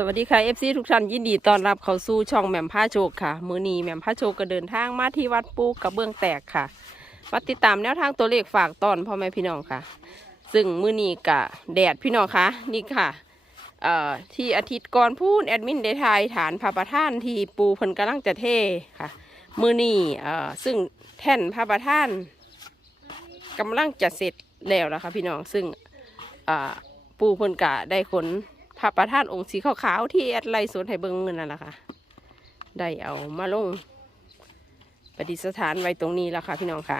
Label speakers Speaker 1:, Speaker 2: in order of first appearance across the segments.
Speaker 1: สวัสดีค่ะ FC ทุกท่านยินดีต้อนรับเข้าสู่ช่องแหม่มผ้าโชคค่ะ มือนีแหม่มผ้าโชคก็เดินทางมาที่วัดปูกระเบื้องแตกค่ะมาติดตามแนวทางตัวเลขฝากตอนพ่อแม่พี่น้องค่ะ ซึ่งมือนีกะแดดพี่น้องคะนี่ค่ะเอ่อที่อาทิตย์ก่อนพูดแอดมินได้ทายฐานพระประธานที่ปูเพิ่นกำลังจะเทค่ะ มือนีเอ่อซึ่งแท่นพระประธานกำลังจะเสร็จแล้วแล้วค่ะพี่น้องซึ่งเอ่อปูเพิ่นกะได้ขน พระประธานองค์สีขาวๆที่แอดไลสวนไทยเบิงเงินนั่นแหละค่ะ ได้เอามาลงประดิษฐานไว้ตรงนี้แล้วค่ะ พี่น้องค่ะ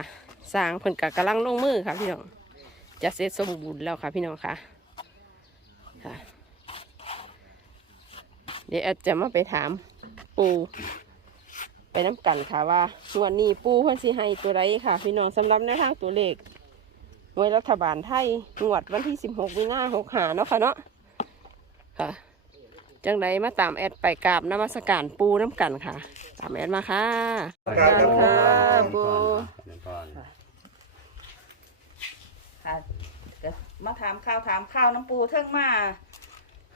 Speaker 1: สร้างเพิ่นกะกำลังลงมือค่ะ พี่น้องจะเสร็จสมบูรณ์แล้วค่ะ พี่น้องค่ะค่ะ เดี๋ยวแอดจะมาไปถามปูไปน้ำกันค่ะว่าวันนี้ปูเพิ่นสิให้ตัวไรค่ะ พี่น้องสำหรับแนวทางตัวเลขหน่วยรัฐบาลไทยงวดวันที่ 16มีนาหกหาเนาะค่ะเนาะ ค่ะจังไดมาตามแอดไปกราบนมัสการปูน้ำกันค่ะ ตามแอดมาค่ะ
Speaker 2: กราบ
Speaker 1: ค่ะปู
Speaker 2: ค่ะก็มาถามข้าวถามข้าวน้ำปูเทิงมา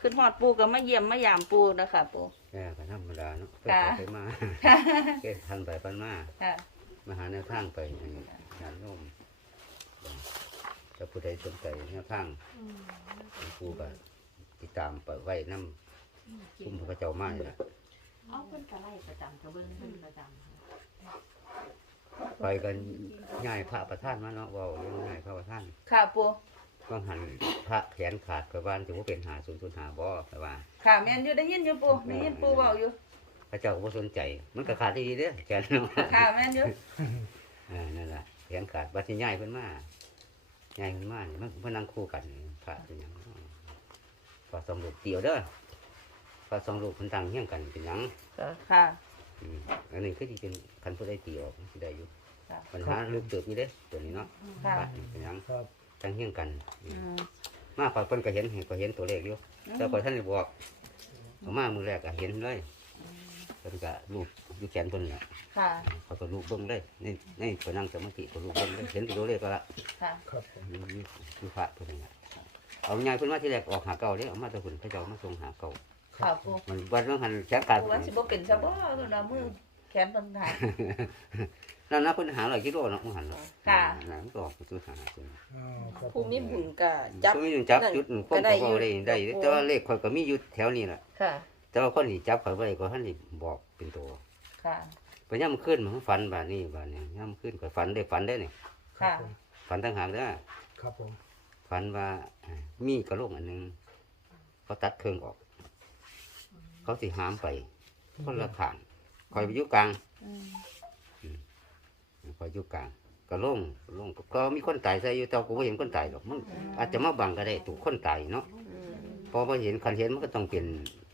Speaker 2: ขึ้นหอดปูก็มาเยี่ยมมายามปูนะคะปู
Speaker 3: แก่ก็ธรรมดาเนาะไป
Speaker 2: ค่ะ
Speaker 3: ไปมาเก็ทันไปพันมา
Speaker 2: ค่ะ
Speaker 3: มาหาแนวทางไปงานโน้มจะผู้ใดสนใจแนวทางครูก็ ติดตามไปไว้น้ำคุ้มพระเจ้ามานี่แหละ
Speaker 4: เอาเพิ่นกะไล่ประจำกะเบิ่งเพิ่นประจำ
Speaker 3: ไปกันง่ายพระประธานมาเนาะเว่าเรื่องง่ายพระประธาน
Speaker 2: ค่ะปู
Speaker 3: บางหันพระแขนขาดไปบ้านจะว่าเป็นหาศูนย์ศูนย์หาบ่ไปว่า
Speaker 2: ค่ะแม่นอยู่ได้ยินอยู่ปูได้ยินปูเบาอยู่
Speaker 3: พระเจ้าก็บ่สนใจ มันก็ขาดดีๆเด้อแขนเนาะ
Speaker 2: ค่ะแม่นอยู่
Speaker 3: อ่านั่นแหละแขนขาดบัดสิง่ายเพิ่นมาง่ายเพิ่นมานี่มันเพิ่นนั่งคู่กันพระเป็นหยัง พอสองลูกเดียวเด้อพอสองลูกเพิ่นตั้งเฮี้ยงกันเป็นหยัง
Speaker 2: ค่ะ
Speaker 3: อืมอันนี้คือที่เป็นคันผู้ใดตีออกมันสิได้อยู่
Speaker 2: ค่ะ
Speaker 3: ปัญหาลึกเติบอยู่เด้ตัวนี้เนาะ
Speaker 2: ค่ะ
Speaker 3: พระนี่เป็นหยัง
Speaker 5: ครับ
Speaker 3: ตั้งเฮี้ยงกันอื
Speaker 2: อื
Speaker 3: ม
Speaker 2: ม
Speaker 3: มาพอเพิ่นก็เห็นเห็นก็เห็นตัวเลขอยู่แต่พอท่านได้บอกเอามามือแรกก็เห็นเลยเพิ่นก็รูปอยู่แขนเพิ่นน่ะ
Speaker 2: ค่ะ
Speaker 3: เขาก็รูปเบิ่งเลยนี่นี่ไปนั่งสมาธิก็รูปเบิ่งเลยเห็นตัวเลขก็ละ
Speaker 2: ค่ะ
Speaker 5: ครับผม
Speaker 3: มีมีมีพระเพิ่นนั่นล่ะ เอาง่ายเพิ่นมาที่แรกออกหาเก่าเด้เอามาแตะเพิ่นพระเจ้ามาส่งหาเก่า
Speaker 2: ค่ะปู
Speaker 3: มันวันนั้นหันแขนขาด
Speaker 2: ปูว่าสิบ่เป็นซะบ่ตัวละมือแขนเพิ่นถ่าย
Speaker 3: นั่นนะเพิ่นหาร้อยกิโลเนาะมันหันเนาะ
Speaker 2: ค่ะ
Speaker 3: นั่นมันก็ออกตัวหาตัว
Speaker 5: อ้าวครับ
Speaker 1: ภูมิบุญกะจับ
Speaker 3: ก็มีอยู่จับจุดคน
Speaker 1: ก็
Speaker 3: ก็
Speaker 1: ได้
Speaker 3: บ่
Speaker 1: อยู่
Speaker 3: ได้ได้อยู่แต่ว่าเลขข่อยก็มีอยู่แถวนี้ล่ะ
Speaker 1: ค่ะ
Speaker 3: แต่ว่าคนที่จับข่อยบ่ได้ก็ท่านนี่บอกเป็นตัว
Speaker 2: ค่ะ
Speaker 3: ไปย่ำขึ้นมันฝันบาดนี้บาดนี้ย่ำขึ้นข่อยฝันได้ฝันได้นี่
Speaker 5: ครั
Speaker 2: ค่ะ
Speaker 5: บผม
Speaker 3: ฝันต่างหากเด้อ
Speaker 5: ครับผม
Speaker 3: ฝันว่าอ่ามีกระโหลกอันหนึงเขาตัดเครื่องออก เขาสิหามไปคนละข้างข่อยไปอยู่กลาง
Speaker 2: อืม
Speaker 3: คอยอยู่กลางก็โล่งโล่งก็มีคนตายใส่อยู่แต่กูไม่เห็นคนตายหรอกมันอาจจะมาบังก็ได้ถูกคนตายเนาะพอมาเห็นคันเห็นมันก็ต้องเป็น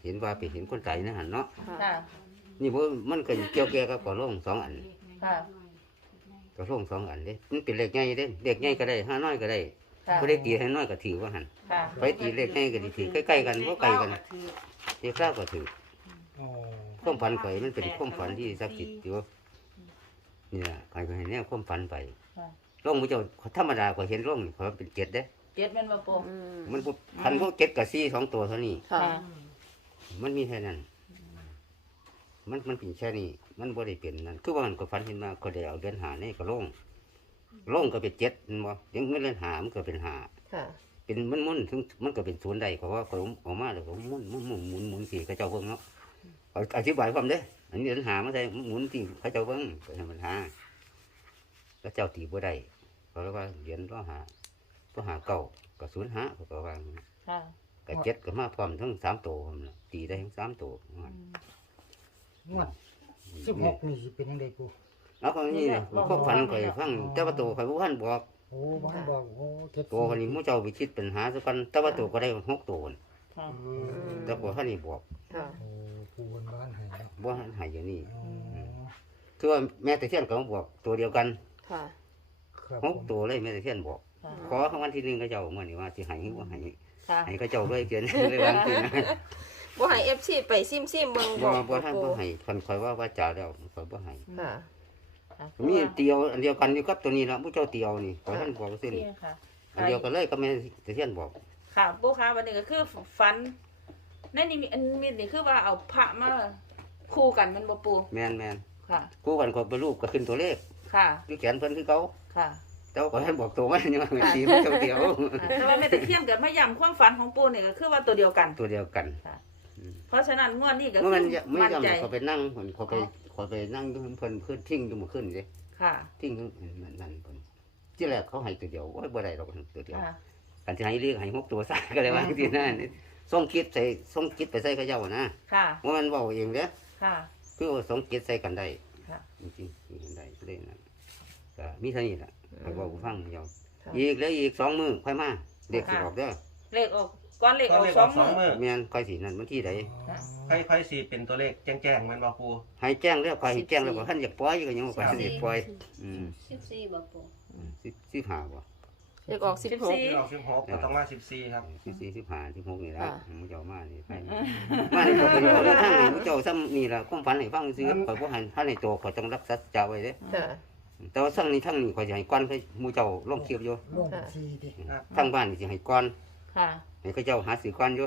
Speaker 3: เห็นว่าเป็นเห็นคนตายนะหันเนาะ
Speaker 2: ค่ะ
Speaker 3: นี่บ่มันก็เกี่ยวแก่กับก็โล่งสองอัน
Speaker 2: ค่ะ
Speaker 3: ก็โล่งสองอันเด้มันเป็นเลขใหญ่เด้เลขใหญ่ก็ได้ห้าน้อยก็ได้
Speaker 2: ค่ะ
Speaker 3: ก็ได้ตีให้น้อยก็ถือว่าหัน
Speaker 2: ค่ะ
Speaker 3: ไปตีเลขใหญ่ก็ดีถือใกล้ๆกันบ่ไกลกันเลขคราวก็ถือ
Speaker 5: อ๋อ
Speaker 3: ความฝันข่อยมันเป็นความฝันที่ศักดิ์สิทธิ์อยู่นี่ล่ะข่อยก็เห็นแนวความฝันไป
Speaker 2: ค่ะ
Speaker 3: ร่องมุเจ้าธรรมดาข่อยเห็นร่องนี่ข่อยว่าเป็นเจ็ดเด้
Speaker 2: เจ็ดแม่นบ่ปู
Speaker 1: อืม
Speaker 3: มันบ่พันพวกเจ็ดกับสี่สองตัวเท่านี้
Speaker 1: ค่ะ
Speaker 3: มันมีแค่นั้น มันมันเป็นแค่นี้ มันบ่ได้เป็นนั่น คือว่ามันก็ฝันเห็นมาก็ได้เอาเดือนหานี่ก็ลง ลงก็เป็นเจ็ดแมันบ่ยังไม่เดือนหามันก็เป็นหา
Speaker 1: ค่ะ
Speaker 3: เป็นมันมุ่นถึงมันก็เป็นศูนย์ใดเพราะว่าเขาเออกมาแล้วก็มุ่นมุ่นหมุนหมุนหมุนสี่เขาเจ้าเบิ่งเนาะเอาอธิบายความเด้ออันนี้เดือนหามาใส่หมุนที่เขาเจ้าเบิ่งก็ให้มันหาแล้วเจ้าตีบ่ได้เพราะว่าเหรียญก็หาก็หาเก่าก็ศูนย์หาเขาก็ว่า
Speaker 2: ค่ะ
Speaker 3: ก็เจ็ดก็มาพร้อมทั้งสามตัวพุ่นล่ะตีได้ทั้งสามตัว
Speaker 5: งวดสิบหกนี่สิเป็นยังไงกู
Speaker 3: แล้วก็นี่เนี่ยพวกฝันข่อยฟังแต่ว่าตัวข่อยบ่ทันบอก
Speaker 5: โอ้บ้านบอกโอ้เจ็ด
Speaker 3: ตัวคนนี้หมู่เจ้าไปคิดปัญหาสักกันแต่ว่าตัวก็ได้หกตัวพุ่น
Speaker 2: ค่ะ
Speaker 5: เออ
Speaker 3: แต่บ่ทันนี่บอก
Speaker 1: ค่ะ
Speaker 5: โอ้ปูบนบ้านให้เนาะ
Speaker 3: บ่ทันให้อย่างนี้
Speaker 5: อ๋อ
Speaker 3: คือว่าแม่ตะเคียนก็มาบอกตัวเดียวกัน
Speaker 1: ค่ะ
Speaker 5: ครับ
Speaker 3: ห
Speaker 5: ผ
Speaker 3: ก
Speaker 5: ม
Speaker 3: ตัวเลยแม่ตะเคียนบอก
Speaker 2: ค่ะ
Speaker 3: ขอคำวันที่หนึ่งเขาเจ้ามื่อนี้ว่าสิให้หรือบ่ให้
Speaker 2: ค่ะ
Speaker 3: ให้เขาเจ้าด้วยเพียนเลยวางจริงนะ
Speaker 1: บ่ให้เอฟซีไปซิมซิมๆเบิ่ง
Speaker 3: บ่บ่ท่านบ่ให้คันข่อยว่าว่าจ่าแล้วข่อยบ่ให้
Speaker 1: ค่ะ
Speaker 3: มีเตียวอันเดียวกันอยู่กับตัวนี้ล่ะผู้เจ้าเตียวนี่ข่อยท่านบอกซื่อ
Speaker 2: เที่
Speaker 3: นี่
Speaker 2: ยงค่ะ
Speaker 3: อันเดียวกันเลยก็แม่ตะเคียนบอก
Speaker 2: ค่ะปูค่ะวันนี้ก็คือฝันในนี่มีอันมีนี่คือว่าเอาพระมาคู่กันแมันบ่ปู
Speaker 3: แมนแมน
Speaker 2: ค่ะ
Speaker 3: กูกันก็ไปรูปก็ขึ้นตัวเลข
Speaker 2: ค่ะ
Speaker 3: อยู่แขนเพิ่นคือเขา
Speaker 2: ค่ะ
Speaker 3: เจ้าก็ให้บอกตัวมันยังไม่ตีมันเจ้าเดียว
Speaker 2: แต่ว่าแม่ตะเคียนกับมาย้ำความฝันของปูนี่ก็คือว่าตัวเดียวกัน
Speaker 3: ตัวเดียวกัน
Speaker 2: เพราะฉะนั้นงวดนี้ก็
Speaker 3: เมื่อ
Speaker 2: คื
Speaker 3: มัน
Speaker 2: อ
Speaker 3: ไม่
Speaker 2: มั่น
Speaker 3: ยอม
Speaker 2: ใจ
Speaker 3: เขาไปนั่งผมเขาไป เขาไปนั่งอยู่เพิ่นเพิ่นทิ้งอยู่เมื่อคืนสิ
Speaker 2: ค่ะ
Speaker 3: ทิ้งอยู่นั่นนั่นเพิ่นที่แรกเขาให้ตัวเดียวโอ้ยบ่ได้หรอกตัวเดียว
Speaker 2: ค่ะ
Speaker 3: กันที่ให้เรียกให้หกตัวซะก็เลยว่าที่นั่นส่งคิดใส่ส่งคิดไปใส่เขาเจ้านะ
Speaker 2: ค่ะ
Speaker 3: ว่ามันเว้าเองเด้อ
Speaker 2: ค่ะ
Speaker 3: คือว่าส่งคิดใส่กันได้
Speaker 2: ค่ะ
Speaker 3: จริงๆมีกันได้เลยนั่นก็มีเท่านี้ล่ะให้เว้าผู้ฟังเดียว
Speaker 2: ค่ะ
Speaker 3: อีกแล้วอีกสองมื้อค่อยมาเด็กสิออกเด้อ
Speaker 2: เลขออก ก้อนเลข
Speaker 6: ก็
Speaker 2: ออก
Speaker 6: เลข
Speaker 2: ส
Speaker 6: อ
Speaker 2: อ
Speaker 6: องกสอง
Speaker 2: มือ
Speaker 6: มือ
Speaker 3: แม่นค่อยสินั่นวันที่ใด
Speaker 6: ค่อยๆสีเป็นตัวเลขแจ้งๆมันบ่ปู
Speaker 3: ให้แจ้งแล้วค่อยให้แจ้งแล้วก็ท่านอยากปล่อยก็ยังบ่ค่อยท่านอยากปล่อยอืม
Speaker 4: สิบสี่บ่ปู
Speaker 3: สิบสิบห้าบ่
Speaker 1: เลขออกสิบหก
Speaker 6: เลขออกสิบหกก็ต้องมาสิบสี่ครับ
Speaker 3: สิบสี่สิบห้าสิบหกนี่ละ
Speaker 1: อ่า
Speaker 3: มึงเจ้ามานี่ไปมานี่ก็เป็นคนละทางนี่มึงเจ้าซ้ำนี่ละความฝันให้ฟังซื้อข่อยบ่ให้ท่านให้โตข่อยต้องรักษาจาไว้เด้
Speaker 1: ค่ะ
Speaker 3: แต่ว่าทั้งนี้ทั้งนี้ข่อยสิให้ก้อนให้หมู่เจ้าลองเทียบอยู่
Speaker 5: ลงสี่ดิ
Speaker 3: ทั้งบ้านนี่สิให้ก้อน
Speaker 2: ค่ะ
Speaker 3: ให้เขาเจ้าหาซื้อก้อนอยู่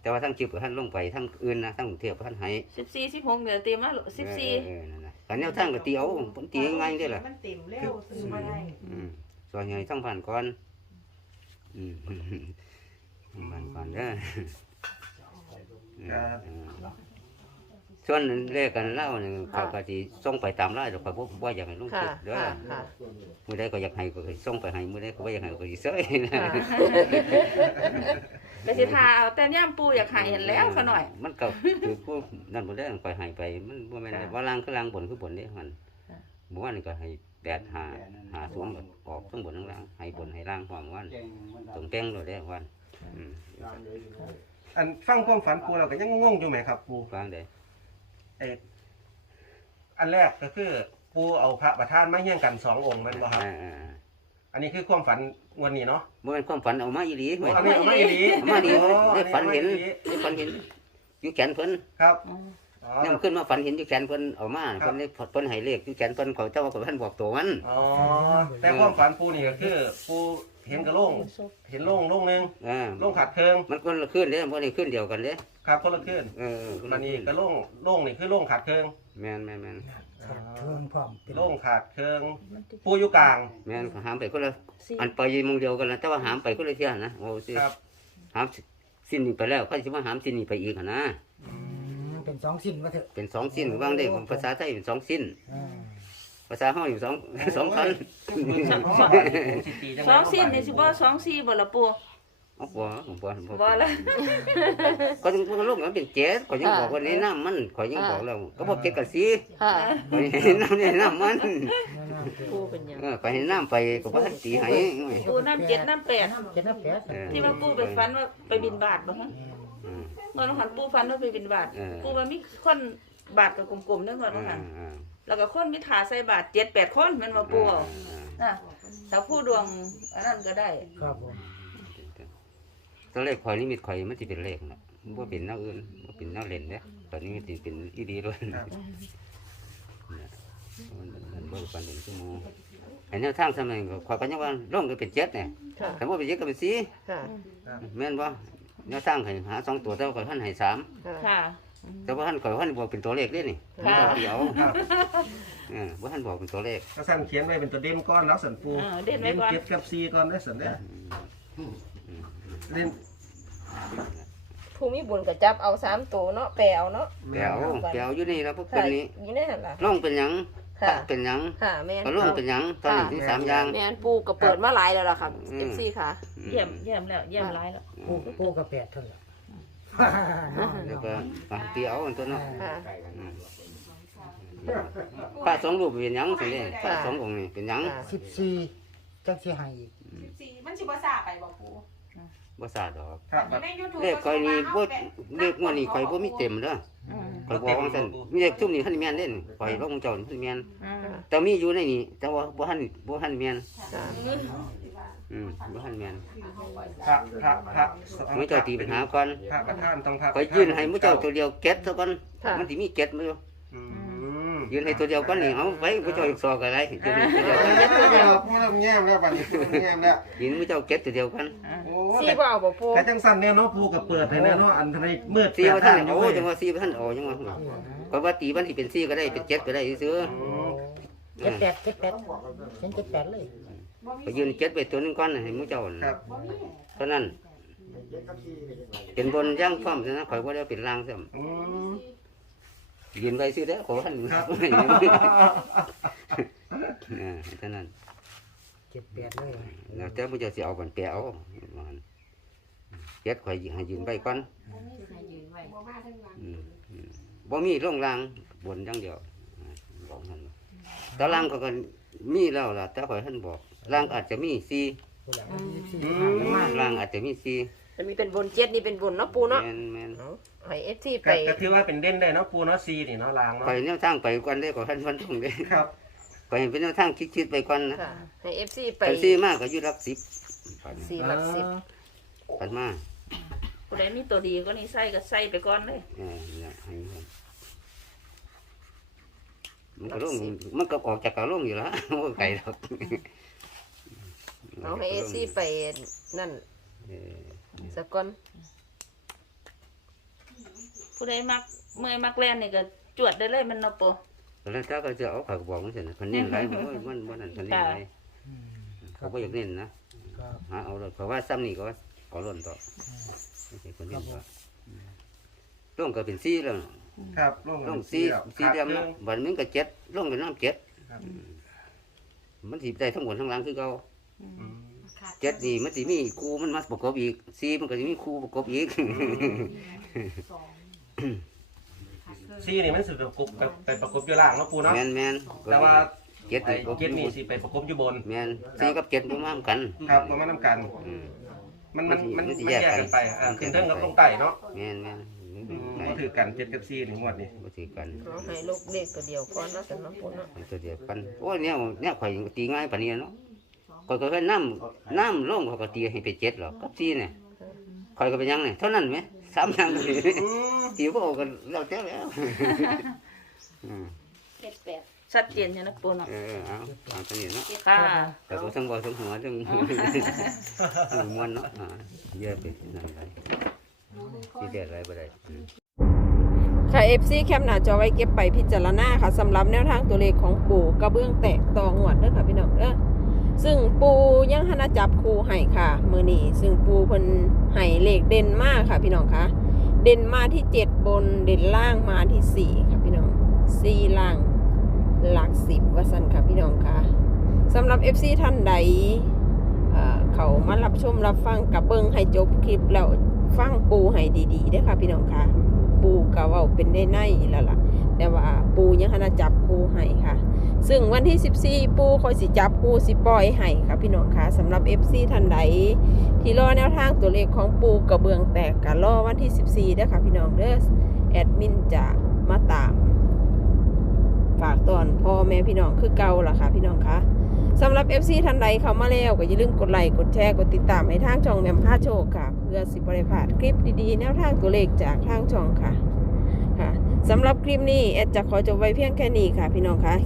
Speaker 3: แต่ว่าทั้งคลิปท่านลงไปทั้งอื่นนะทั้งกรุงเทพท่านให้
Speaker 2: สิบสี่สิบหกเดี๋ยวเตรียมมาสิบสี่
Speaker 3: เออเออนั่นน่ะกันแนวทางก็ตีเอาผลตีง่ายๆเด้อล่ะ
Speaker 4: มันเต็มเร็วซื้อมาได้
Speaker 3: อืมส่วนใหญ่ทั้งผ่านก้อนอืมทั้งผ่านก้อนเด้ออืม
Speaker 6: ครับ
Speaker 3: อืม ส่วนเลขกันเล่าเนี่ยเขาก็สิส่งไปตามไล่ดอกข่อยบ่บ่อยากให้ลง
Speaker 1: ค่ะ
Speaker 3: คลิปเด้อ
Speaker 1: ค่ะ ค่ะ
Speaker 3: มื้อใดก็อยากให้ก็สิส่งไปให้มื้อใดก็บ่อยากให้ก็สิเซยนะ
Speaker 1: ค่ะ
Speaker 2: ไปสิทาเอาแต่ย่ามปูอยากหายเห็นแล้วขาหน่อย
Speaker 3: มันก็คือผู้นั่นบ่ได้ข่อยให้ไป มันบ่แม่นว่าล่างคือล่างบนคือบนเด้มัน
Speaker 2: ค่ะ
Speaker 3: เมื่อวานนี่ก็ให้แปดหาหาสวมก็ออกทั้งบนทั้งล่างให้บนให้ล่างพร้อมวันตรงแป้งเลยเด้อวันอืม
Speaker 6: อันฟังความฝันปูเราก็ยังงงอยู่ไหมครับปู
Speaker 3: ฟังเด้ อ
Speaker 6: เอออันแรกก็คือ ปูเอาพระประธานมาเฮี้ยงกันสององค์แมันบ่ครับ
Speaker 3: อ่าอ่า
Speaker 6: อันนี้คือความฝันงวันนี้เนาะ
Speaker 3: บ่แม่นความฝันเอามาอีหลี
Speaker 6: โอ้
Speaker 3: เว้ย
Speaker 6: อันนี้เอามาอีหลี
Speaker 3: เอามาดี
Speaker 6: อ๋อ
Speaker 3: ได้ฝันเห็น
Speaker 6: อัอาอีลี
Speaker 3: ได้ฝันเห็นอยู่แขนเพิ่น
Speaker 6: ครับอ๋อ
Speaker 3: นำขึ้นมาฝันเห็นอยู่แขนเพิ่นเอามา
Speaker 6: ครับ
Speaker 3: เพิ่นได้เพิ่นให้เลขอยู่แขนเพิ่นเขาเจ้าว่าเพิ่นบอกตัวมัน
Speaker 6: อ๋อแต่ความฝันปูนี่ก็คือ ปู เห็นกระโหลงเห็นโหลงโหลงหนึง
Speaker 3: อ่า
Speaker 6: โหลงขาดเคือง
Speaker 3: มันคนละขึ้นเด้บ่ได้ขึ้นเดียวกันเด้
Speaker 6: ครับคนละขึ้น
Speaker 3: เออคน
Speaker 6: มั
Speaker 3: ละ
Speaker 6: นนี่
Speaker 3: ขึ้น
Speaker 6: กระโหลงโหลงนี่คือโหลงขาดเคือง
Speaker 3: แม่นแม่นแม่น
Speaker 5: ขาดเครื่องพร้อมเป็น
Speaker 6: โหลงขาดเคืองปูอยู่กลาง
Speaker 3: แม่นหามไปคนละ
Speaker 2: สี่
Speaker 3: อันไปมงเดียวกันนะแต่ว่าหามไปคนละเที่ยนะโอ้สิ
Speaker 6: ครับ
Speaker 3: หามสิ้นนี้ไปแล้วเขาสิมาหามสิ้นนี้ไปอีกหั่นนะ
Speaker 5: อืมเป็นสองสิ้นว่าเถอะ
Speaker 3: เป็นสองสิ้นบางได้ภาษาไทยเป็นสองสิ้น
Speaker 5: อ่า
Speaker 3: ภาษาเฮาอยู่สองสองพัน
Speaker 2: สองสี่นี่สิบ่สองสี่บ่ละปู
Speaker 3: อ๋อบ่บ่บ่
Speaker 2: บ่ละ
Speaker 3: ก็ถึงก็ลูกมันเป็นเจ็ดก็ยังบอกว่าแนะนำมันก็ยังบอกแล้วก็บอกเจ็ดกับสี่
Speaker 1: ค่ะ
Speaker 3: ก็แนะนำแนะนำมัน
Speaker 1: ปูเป็นหยัง
Speaker 3: เออไปแนะนำไปก็บ่ทันตีให้
Speaker 2: ปูน้ำเจ็ดน้ำแปด
Speaker 5: เจ็ดนับแปด
Speaker 3: เออ
Speaker 2: ที่ว่าปูไปฝันว่าไปบินบาทบ่ฮะ
Speaker 3: อืม
Speaker 2: เมื่อวันหันปูฝันว่าไปบินบาท
Speaker 3: เออ
Speaker 2: ปูว่ามีคนบาทกับกลมๆนั่นก่อน
Speaker 3: อ่า
Speaker 2: ว่าหัน
Speaker 3: อ่า
Speaker 2: แล้วก็คนมีถาใส่บาทเจ็ดแปดคนแมันมาปูเอา
Speaker 3: อ่า
Speaker 2: น่ะถ้าผู้ดวงอันนั้นก็ได้
Speaker 5: ครับผม
Speaker 3: ตัวเลขข่อยนี่มีข่อยมันสิเป็นเลขน่ะบ่เป็นแนวอื่นบ่เป็นแนวเล่นเด้ตอนนี้มันสิเป็นอีดีด้วย
Speaker 6: ครับ
Speaker 3: มันมันบ่ปานเป็นชั่วโมงไอ้แนวทางสมัยก็ข่อยก็ยังว่าลงก็เป็นเจ็ดเนี่ย
Speaker 1: ค่ะ
Speaker 3: ถ้าบ่เป็นเจ็ดก็เป็นสี่
Speaker 1: ค่ะ
Speaker 3: แม่นบ่แนวทางให้หาสองตัวแต่ว่าข่อยท่านให้สาม
Speaker 1: ค่ะ
Speaker 2: ค่ะ
Speaker 3: แต่ว่าท่านข่อยท่านบอกเป็นตัวเลขเด้นี่
Speaker 2: ค่ะ
Speaker 3: บ่เดียว
Speaker 6: ครับ
Speaker 3: เออบ่ท่านบอกเป็นตัวเลข
Speaker 6: ก็สั่นเขียนไว้เป็นตัวเด่นก้อนแล้วสันปู
Speaker 2: เออเด่นไว้ก่อน
Speaker 6: เจ็ดกับสี่ก้อนได้สันได้อเด่น
Speaker 1: ผู้มีบุญก็จับเอาสามตัวเนาะแปลเอาเนาะ
Speaker 3: แปลวแปลวอยู่นี่แล้วพวก
Speaker 1: ค่ะ
Speaker 3: เป็นนี้
Speaker 1: อยู่ในนั่นล่ะ
Speaker 3: ร่องเป็นหยัง
Speaker 1: ค่ะ
Speaker 3: ตักเป็นหยัง
Speaker 1: ค่ะแม่น
Speaker 3: ก็ร่องเป็นหยังตอนนี้ถึงสามอย่าง
Speaker 1: แม่นปูก็เปิดมาหลายแล้วล่ะค่ะ
Speaker 3: อืม
Speaker 1: เอฟซีค่ะ
Speaker 2: เยี่ยมเยี่ยมแล้วเยี่ยมร้ายแล้ว
Speaker 5: ปูปูกับแปดเท่านั้น
Speaker 3: แล้วก็อะเตียวอันตัวเนาะ
Speaker 1: ค่ะ
Speaker 3: อืมพระสองรูปเป็นหยังสิเนี่ยพระ
Speaker 1: ค่ะ
Speaker 3: สององค์นี่เป็นหยัง
Speaker 1: ค่ะ
Speaker 5: สิบสี่จังสิให้อีก
Speaker 4: สี่มันสิบ่ซาไปบ่ปู
Speaker 3: บ่ทราบดอก
Speaker 6: ครับ
Speaker 4: ใน YouTube
Speaker 3: เลขข่อยนี่บ่เลขงวดนี้ข่อยบ่มีเต็มเด้อ
Speaker 2: อืม
Speaker 3: ข่อยบอกว่าซั่นมีเลขซุ่มนี่ท่านแม่นเล่นข่อยลงเจ้านี่ท่านแม่น
Speaker 2: อืม
Speaker 3: แต่มีอยู่ในนี้แต่ว่าบ่ทันบ่ทันแม่น
Speaker 1: ค่ะ
Speaker 3: อืมบ่ทันแม่น
Speaker 6: พระพระพระ
Speaker 3: มื้อเจ้าตีปัญหาก่อน
Speaker 6: พระประธานต้องพระ
Speaker 3: ข่อยยื่นให้มื้อเจ้าตัวเดียวเก็ตซะก่อน
Speaker 1: ค่ะ
Speaker 3: มันสิมีเก็ตมาอยู่
Speaker 6: อืม
Speaker 3: ยืนให้ตัวเดียวกันนี่เอาไปผู้เจ้าอีกซอกอะไรยืนให้ตัวเดียวกัน
Speaker 5: เจ็ดตัวเดียวผู้เริ่มแง้มแล้วบัดนี้เริ่มแง้มแล้ว
Speaker 3: ยืนผู้เจ้าเก็บตัวเดียวกัน
Speaker 5: โอ้
Speaker 1: ซี
Speaker 5: แต่
Speaker 1: บ่เอาบ่ปู
Speaker 6: แต่จังสั่นเนี่ยเนาะปูกับเปิดให้แน่เนาะอันทนายมืด
Speaker 3: ซีว่าท่าน
Speaker 6: อ
Speaker 3: โอ้
Speaker 6: ยู่
Speaker 3: จังว่าซีว่าท่านโอ้จังว่าเพราะว่าตีมันที่เป็นซีก็ได้เป็นเจ็ดก็ได้ซื้อ
Speaker 5: เจ็ดแปดเจ็ดแปดเห็นเจ็ดแปดเลย
Speaker 3: ไปยืนเจ็ดไปตัวนึงก้อนให้ผู้เจ้า
Speaker 6: ครับ
Speaker 3: เท่านั้นเป็นบนย่างฟ้อมนะข่อยว่าได้เป็นล่างซ้
Speaker 6: อืมำ
Speaker 3: ยืนไปซื้อได้ขอท่าน
Speaker 6: ครับ
Speaker 3: อ่าเท่านั้น
Speaker 5: เจ็ดแปดเลย
Speaker 3: แล้วแต่ผู้เจ้าสิเอากันแปลเอามันเจ็ดข่อยให้ยืนไปก่อนอืมอืมบ่มีร่องรางบนอย่างเดียวอ่าบอกท่านแตารางก็ก็มีแล้วล่ะแต่ข่อยท่านบอก รางอาจจะมีสี่
Speaker 6: อืม
Speaker 3: รางอาจจะมีสี่
Speaker 1: จะมีเป็นบนเจ็ดนี่เป็นบนเนาะปูเนาะ
Speaker 3: แม่นแม่น
Speaker 1: เอาให้เอฟซีไป
Speaker 6: ก็ก็ถือว่าเป็นเด่นได้เนาะปูเนาะซีนี่เนาะลางเนาะ
Speaker 3: ไปแนวทางไปก่อนได้ก็ท่านวันทุ่งเด้
Speaker 6: ครับ
Speaker 3: ไปเป็นแนวทางคิดๆไปก่อนนะ
Speaker 1: ค่ะให้เอฟซีไป
Speaker 3: ไปซีมากก็อยู่รักสิบไป
Speaker 1: สี่หลักสิบ
Speaker 3: ปันมา
Speaker 2: ผู้ใดมีตัวดีก็นี่ใส่ก็ใส่ไปก่อนเลย
Speaker 3: เออเนี่ยให้มันมันก็ลงมันก็ออกจากกระลงอยู่แล้วว่าไก่หรอก
Speaker 1: เอาให้เอฟซีไปนั่น
Speaker 3: เออ
Speaker 1: สักก่อน
Speaker 2: ผู้ใดมักเมื่อยมักแล่นนี่ก็จวดได้เลยมันเนาะปู
Speaker 3: แล้วถ้าก็จะเอาผักบอกมันเสร็จคนเน้นไรมันโอ้ยมันมันนั่นคนเน้นไรเขาไม่อยากเน้นนะหาเอาเลยเพราะว่าซ้ำนี่ก็ว่าเอาล้นต่อไม่ใช่คนเน้นต่อลงก็เป็นซีแล้ว
Speaker 6: ครับลง
Speaker 3: ลงซีซีเดียม
Speaker 6: ขา
Speaker 3: เนาะ
Speaker 6: ครึ่ง
Speaker 3: บันมันก็เจ็ดลงก็น้ำเจ็ด
Speaker 6: ครับ
Speaker 3: อืมมันสิได้ทั้งหมดทั้งหลังคือเขา
Speaker 6: อืม
Speaker 3: เจ็ดนี่มันสิมีครูมันมาประกอบอีกซีมันก็สิมีครูประกอบอีก
Speaker 6: ซีนี่มันสิประกบกับไปประกบอยู่ล่างเนาะปูเนาะ
Speaker 3: แมนแมน
Speaker 6: แต่ว่า
Speaker 3: เจ็ด
Speaker 6: ไอ้
Speaker 3: นี่
Speaker 6: เจ็ดนี่สิไปประกบอยู่บน
Speaker 3: แมนซีกับเจ็ดมันมาเหมือนกัน
Speaker 6: ครับประมาณน้ำกัน
Speaker 3: อืม
Speaker 6: มันมันมัน
Speaker 3: มันสิ
Speaker 6: มัน
Speaker 3: แย
Speaker 6: แย
Speaker 3: ก
Speaker 6: ก
Speaker 3: กัน
Speaker 6: กันไปอ่า
Speaker 3: มัน
Speaker 6: ขึ้น
Speaker 3: แยก
Speaker 6: เทิง
Speaker 3: กั
Speaker 6: กับ
Speaker 3: นไป
Speaker 6: ลงใต้เนาะ
Speaker 3: แมนแมน
Speaker 6: อืมบ่ถือกันเจ็ดกับซีในงวดนี้
Speaker 3: บ่ถือกัน
Speaker 1: เอาให้ลูกเลขตัวเดียวก่อนเนาะสำหรับปูเนาะ
Speaker 3: ตัวเดียวกันโอ้ยเนี่ยเนี่ยข่อยตีง่ายปานนี้เนาะ ข่อยก็เคยน้ำน้ำลงเขาก็ตีให้ไปเจ็ดหรอกกับซีเนี่ยข่อยก็เป็นยังเนี่ยเท่านั้นไหมสามอย่างเลย
Speaker 6: อืม
Speaker 3: ตีบ่ออกกันแล้วแต่แล้วอืม
Speaker 2: เจ็ดแปดชัดเจนใช่ไหมปูเนาะ
Speaker 3: เออเอาเอาตัวนี้เนาะ
Speaker 2: ค่ะ
Speaker 3: แต่ก็ทั้งบ่ทั้งหัวทั้งมวนเนาะอ่าเยอะไปนั่นไปที่เด็ดอะไรบ่ได้อืม
Speaker 1: ค่ะ FC แคมหน้าจอไว้เก็บไปพิจารณาค่ะสำหรับแนวทางตัวเลขของปู่กระเบื้องแตกต่องวดเด้อค่ะพี่น้องเด้อ ซึ่งปูยังหนาจับคูให้ค่ะ มือนี้ซึ่งปูเพิ่นให้เลขเด่นมากค่ะ พี่น้องคะเด่นมาที่7บนเด่นล่างมาที่4ค่ะพี่น้อง4ล่างหลักสิบวสันค่ะพี่น้องคะสำหรับ FC ท่านใดเเขามารับชมรับฟังกับเบิ้งให้จบคลิปแล้วฟังปูให้ดีๆเด้อค่ะพี่น้องคะปูก็เว้าเป็นได้ในแล้วล่ะ แต่ว่าปูยังหนาจับคู่ให้ค่ะ ซึ่งวันที่ 14 ปูคอยสิจับคู่สิปล่อยให้ค่ะพี่น้องคะสำหรับ FC ท่านใดที่รอแนวทางตัวเลขของปูกระเบืองแตกกะรอวันที่ 14เด้อค่ะพี่น้องเด้อแอดมินจะมาตาม ฝากตอนพ่อแม่พี่น้องคือเก่าล่ะค่ะพี่น้องคะสำหรับ FC ท่านใดเข้ามาแล้วก็อย่าลืมกดไลค์กดแชร์กดติดตามให้ทางช่องแมมพาโชคค่ะ เพื่อสิบริพลาดคลิปดีๆ แนวทางตัวเลขจากทางช่องค่ะค่ะสำหรับคลิปนี้แอดจะขอจบไว้เพียงแค่นี้ค่ะ พี่น้องค่ะ